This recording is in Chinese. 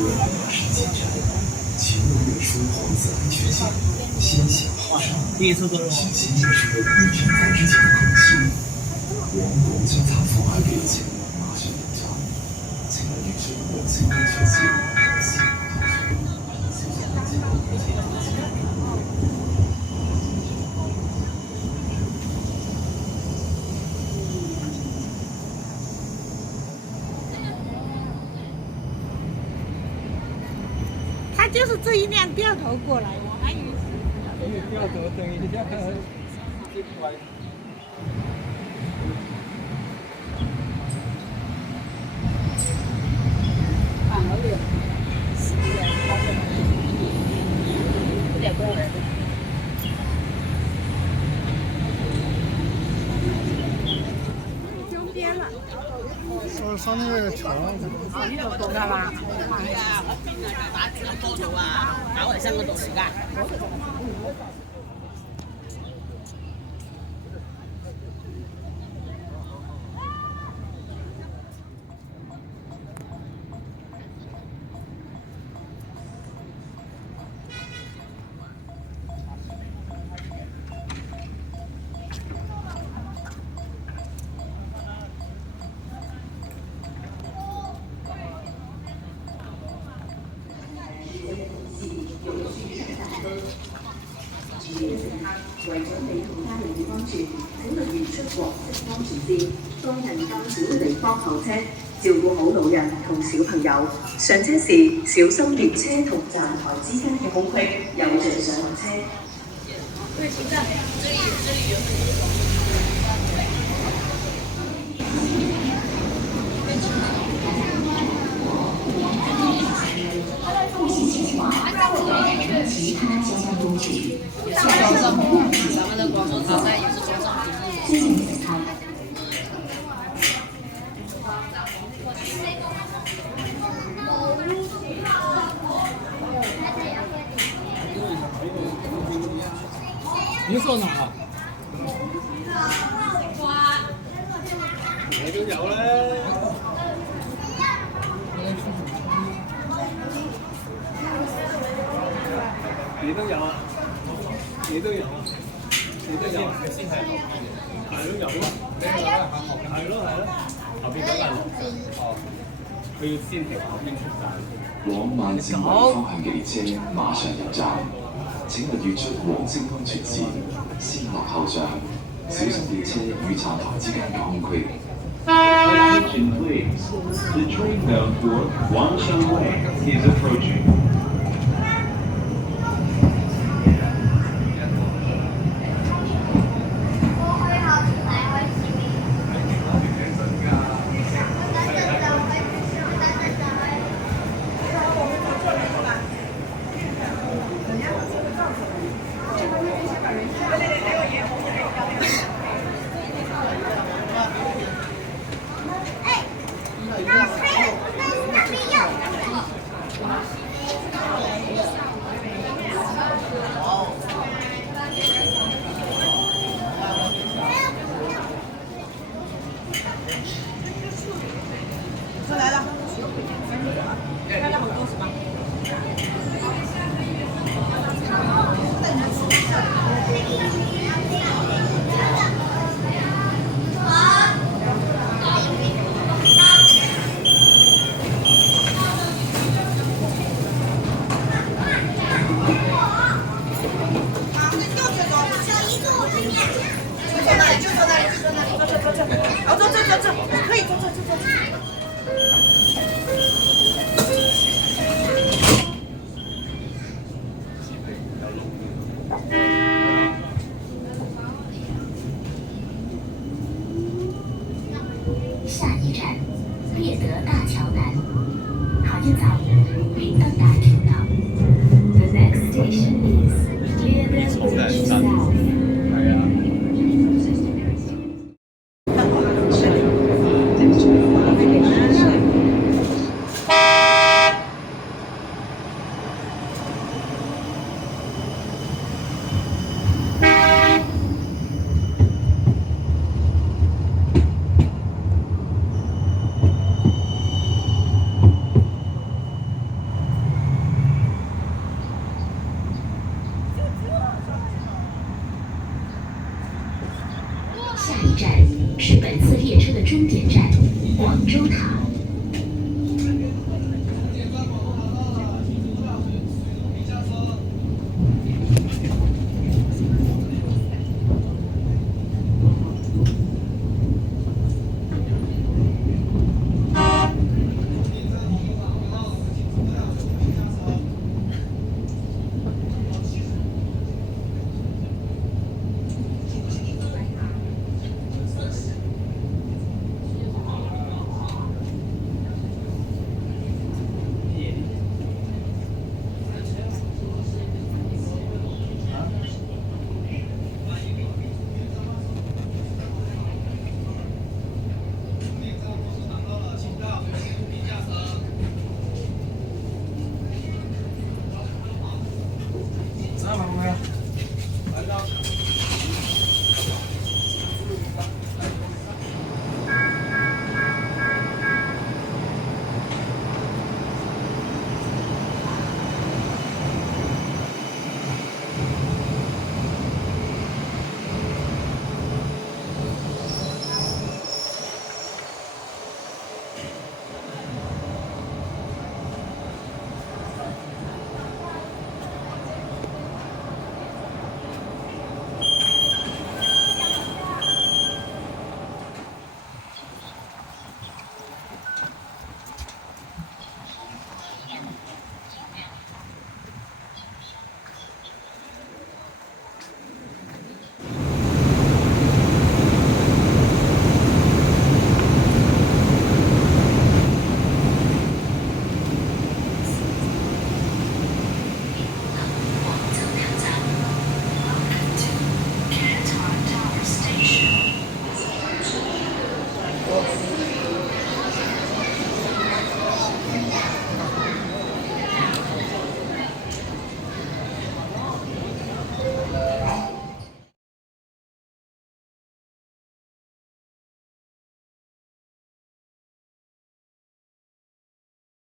车马上进站，请勿越出红色安全线，先行后上。请先进车安全带之前的空隙。往公交塔放下嘅前，马上入站，請勿越出黃色安全線，先行後上。他就是这一辆掉头过来，我还以为是。掉头等一下，进来。中间了。上那个桥。你就懂了吧？係啊，我邊啊打字咁多度啊，搞衞生嗰度嚟㗎。為咗你同家人嘅安全，請勿越出黃色安全線，到人較少嘅地方候車，照顧好老人同小朋友。上車時小心列車同站台之間嘅空隙，有序上落車。對，行政，這裡有很多種。其他交通工具，咱們的廣州車站也是中上服務。歡迎離開。你坐哪？我都有啦。你都有啊？你都有啊？你都有啊？先係咯，有咯。係咯，後邊嗰個哦，佢要先停後邊出站。往萬善圍方向嘅列車馬上入站，請勿越出黃色安全線，先落後上，小心列車與站台之間嘅空隙。Attention please. The train bound for Wangshan Way is approaching. 车来了，来了好多是吧？可以坐这。下一站，猎德大桥南，好运早。